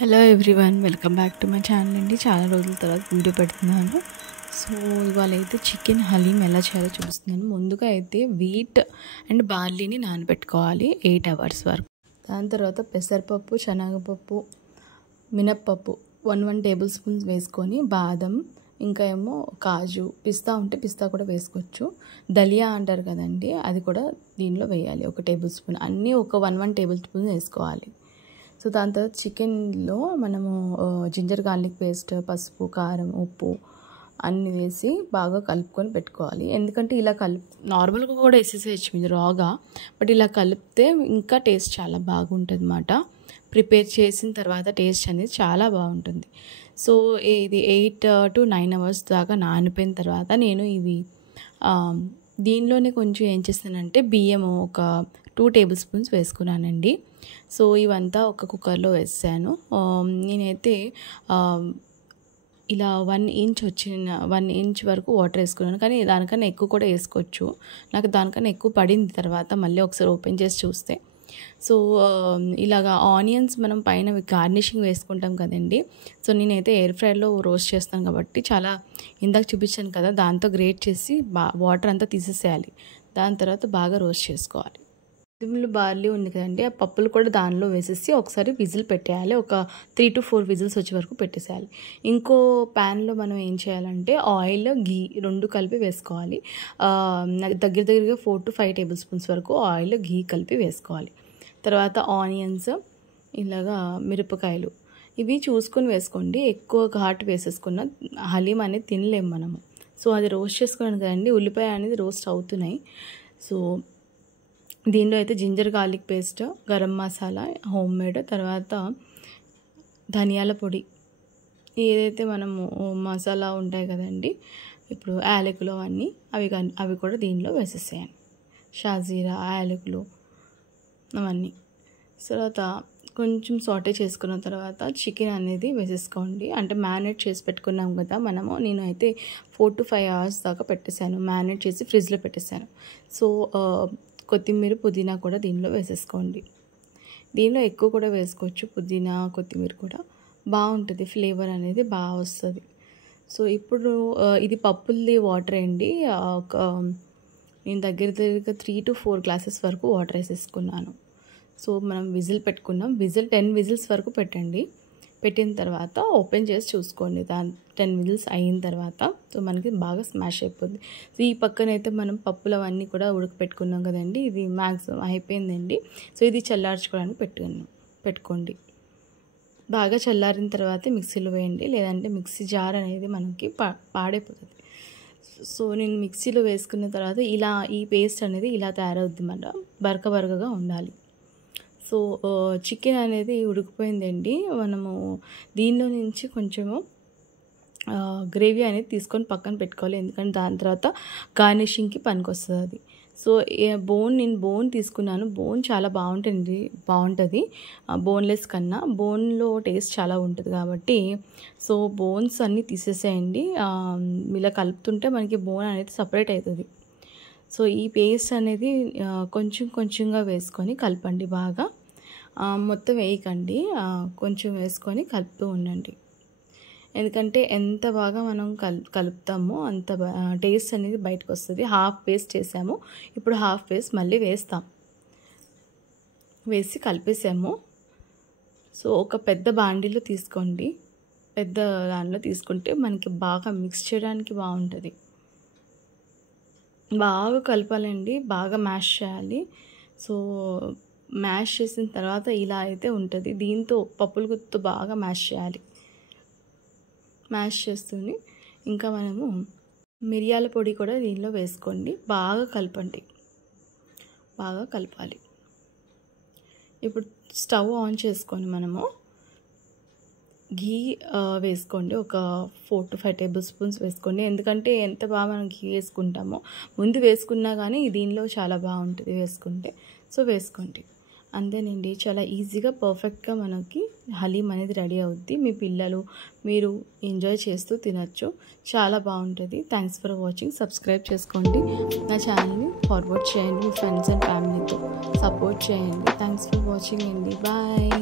Hello everyone, welcome back to my channel అండి. చాలా రోజుల తర్వాత వీడియో పెడుతున్నాను. సో ఇవాళ అయితే చికెన్ హలీం ఎలా చేయాలో చూపిస్తున్నాను. ముందుగా అయితే వీట్ అండ్ బార్లీని నానబెట్టుకోవాలి 8 hours వరకు. దాని తర్వాత పెసరపప్పు, శనగపప్పు, మినప్పప్పు 1 tablespoon వేసుకొని, బాదం, ఇంకా ఏమో కాజు, పిస్తా ఉంటే పిస్తా కూడా వేసుకోవచ్చు. దలియా అంటారు కదండి, అది కూడా దీనిలో వేయాలి 1 tablespoon. అన్నీ ఒక 1 tablespoon వేసుకోవాలి. సో దాని తర్వాత చికెన్లో మనము జింజర్ గార్లిక్ పేస్ట్, పసుపు, కారం, ఉప్పు అన్నీ వేసి బాగా కలుపుకొని పెట్టుకోవాలి. ఎందుకంటే ఇలా నార్మల్గా కూడా వేసేసేయచ్చు మీరు రాగా, బట్ ఇలా కలిపితే ఇంకా టేస్ట్ చాలా బాగుంటుంది అన్నమాట. ప్రిపేర్ చేసిన తర్వాత టేస్ట్ అనేది చాలా బాగుంటుంది. సో ఇది 8 to 9 hours దాకా నానిపోయిన తర్వాత నేను ఇవి దీనిలోనే కొంచెం ఏం చేస్తానంటే బియ్యం ఒక 2 tablespoons వేసుకున్నానండి. సో ఇవంతా ఒక కుక్కర్లో వేసాను. నేనైతే ఇలా 1 inch వరకు వాటర్ వేసుకున్నాను, కానీ దానికన్నా ఎక్కువ కూడా వేసుకోవచ్చు. నాకు దానికన్నా ఎక్కువ పడింది తర్వాత మళ్ళీ ఒకసారి ఓపెన్ చేసి చూస్తే. సో ఇలాగా ఆనియన్స్ మనం పైన గార్నిషింగ్ వేసుకుంటాం కదండి. సో నేనైతే ఎయిర్ ఫ్రైలో రోస్ట్ చేస్తాను కాబట్టి చాలా ఇందాక చూపించాను కదా, దాంతో గ్రేట్ చేసి వాటర్ అంతా తీసేసేయాలి. దాని తర్వాత బాగా రోస్ట్ చేసుకోవాలి. బార్లీ ఉంది కదండి, ఆ పప్పులు కూడా దానిలో వేసేసి ఒకసారి విజిల్ పెట్టేయాలి. ఒక 3 to 4 విజిల్స్ వచ్చే వరకు పెట్టేసేయాలి. ఇంకో ప్యాన్లో మనం ఏం చేయాలంటే ఆయిల్, ఘీ 2 కలిపి వేసుకోవాలి. దగ్గరగా 4 to 5 tablespoons వరకు ఆయిల్, ఘీ కలిపి వేసుకోవాలి. తర్వాత ఆనియన్స్, ఇలాగా మిరపకాయలు ఇవి చూసుకొని వేసుకోండి. ఎక్కువ ఘాటు వేసేసుకున్న హలీం అనేది తినలేము మనము. సో అది రోస్ట్ చేసుకున్నాను కదండి, ఉల్లిపాయ అనేది రోస్ట్ అవుతున్నాయి. సో దీనిలో అయితే ginger garlic paste, garam masala homemade, తర్వాత ధనియాల పొడి, ఏదైతే మనము మసాలా ఉంటాయి కదండి, ఇప్పుడు యాలకులు అన్నీ అవి కూడా దీనిలో వేసేసేయండి. షాజీరా, యాలకులు అవన్నీ. తర్వాత కొంచెం సాటే చేసుకున్న తర్వాత చికెన్ అనేది వేసేసుకోండి. అంటే మ్యారినేట్ చేసి పెట్టుకున్నాం కదా మనము, నేను అయితే 4 to 5 hours దాకా పెట్టేశాను. మ్యారినేట్ చేసి ఫ్రిడ్జ్లో పెట్టేశాను. సో కొత్తిమీర, పుదీనా కూడా దీనిలో వేసేసుకోండి. దీనిలో ఎక్కువ కూడా వేసుకోవచ్చు, పుదీనా, కొత్తిమీర కూడా బాగుంటుంది, ఫ్లేవర్ అనేది బాగా వస్తుంది. సో ఇప్పుడు ఇది పప్పులది వాటర్ అండి. నేను దగ్గరగా 3 to 4 glasses వరకు వాటర్ వేసేసుకున్నాను. సో మనం విజిల్ పెట్టుకున్నాం. 10 whistles వరకు పెట్టండి. పెట్టిన తర్వాత ఓపెన్ చేసి చూసుకోండి. 10 whistles అయిన తర్వాత సో మనకి బాగా స్మాష్ అయిపోద్ది. సో ఈ పక్కనైతే మనం పప్పులు అవన్నీ కూడా ఉడకపెట్టుకున్నాం కదండి, ఇది మ్యాక్సిమం అయిపోయిందండి. సో ఇది చల్లార్చుకోవడానికి పెట్టుకోండి. బాగా చల్లారిన తర్వాత మిక్సీలో వేయండి, లేదంటే మిక్సీ జార్ అనేది మనకి పాడైపోతుంది. సో నేను మిక్సీలో వేసుకున్న తర్వాత ఇలా ఈ పేస్ట్ అనేది ఇలా తయారవుద్ది, మన బరకగా ఉండాలి. సో చికెన్ అనేది ఉడికిపోయిందండి. మనము దీనిలో నుంచి కొంచెము గ్రేవీ అనేది తీసుకొని పక్కన పెట్టుకోవాలి, ఎందుకంటే దాని తర్వాత గార్నిషింగ్కి పనికొస్తుంది అది. సో నేను బోన్ తీసుకున్నాను. బోన్ చాలా బాగుంటుంది బోన్లెస్ కన్నా. బోన్లో టేస్ట్ చాలా ఉంటుంది కాబట్టి సో బోన్స్ అన్నీ తీసేసేయండి. ఇలా కలుపుతుంటే మనకి బోన్ అనేది సపరేట్ అవుతుంది. సో ఈ పేస్ట్ అనేది కొంచెంగా వేసుకొని కలపండి బాగా. మొత్తం వేయకండి, కొంచెం వేసుకొని కలుపుతూ ఉండండి. ఎందుకంటే ఎంత బాగా మనం కలుపుతామో అంత టేస్ట్ అనేది బయటకు వస్తుంది. హాఫ్ పేస్ట్ చేసాము, ఇప్పుడు హాఫ్ పేస్ట్ మళ్ళీ వేసి కలిపేసాము. సో ఒక పెద్ద బాండీలో తీసుకోండి. పెద్ద దానిలో తీసుకుంటే మనకి బాగా మిక్స్ చేయడానికి బాగుంటుంది. బాగా కలపాలండి, బాగా మ్యాష్ చేయాలి. సో మ్యాష్ చేసిన తర్వాత ఇలా అయితే ఉంటుంది. దీంతో పప్పుల గుత్తుతో బాగా మ్యాష్ చేయాలి. మ్యాష్ చేస్తుంది. ఇంకా మనము మిరియాల పొడి కూడా దీనిలో వేసుకోండి. బాగా కలపండి, బాగా కలపాలి. ఇప్పుడు స్టవ్ ఆన్ చేసుకొని మనము ఘీ వేసుకోండి. ఒక 4 to 5 tablespoons వేసుకోండి. ఎందుకంటే ఎంత బాగా మనం ఘీ వేసుకుంటామో, ముందు వేసుకున్నా కానీ దీనిలో చాలా బాగుంటుంది వేసుకుంటే. సో వేసుకోండి. అంతేనండి, చాలా ఈజీగా పర్ఫెక్ట్గా మనకి హలీం అనేది రెడీ అవుద్ది. మీ పిల్లలు, మీరు ఎంజాయ్ చేస్తూ తినచ్చు, చాలా బాగుంటుంది. Thanks for watching. సబ్స్క్రైబ్ చేసుకోండి, నా ఛానల్ని ఫార్వర్డ్ చేయండి, మీ ఫ్రెండ్స్ అండ్ ఫ్యామిలీతో సపోర్ట్ చేయండి. థ్యాంక్స్ ఫర్ వాచింగ్ అండి. బాయ్.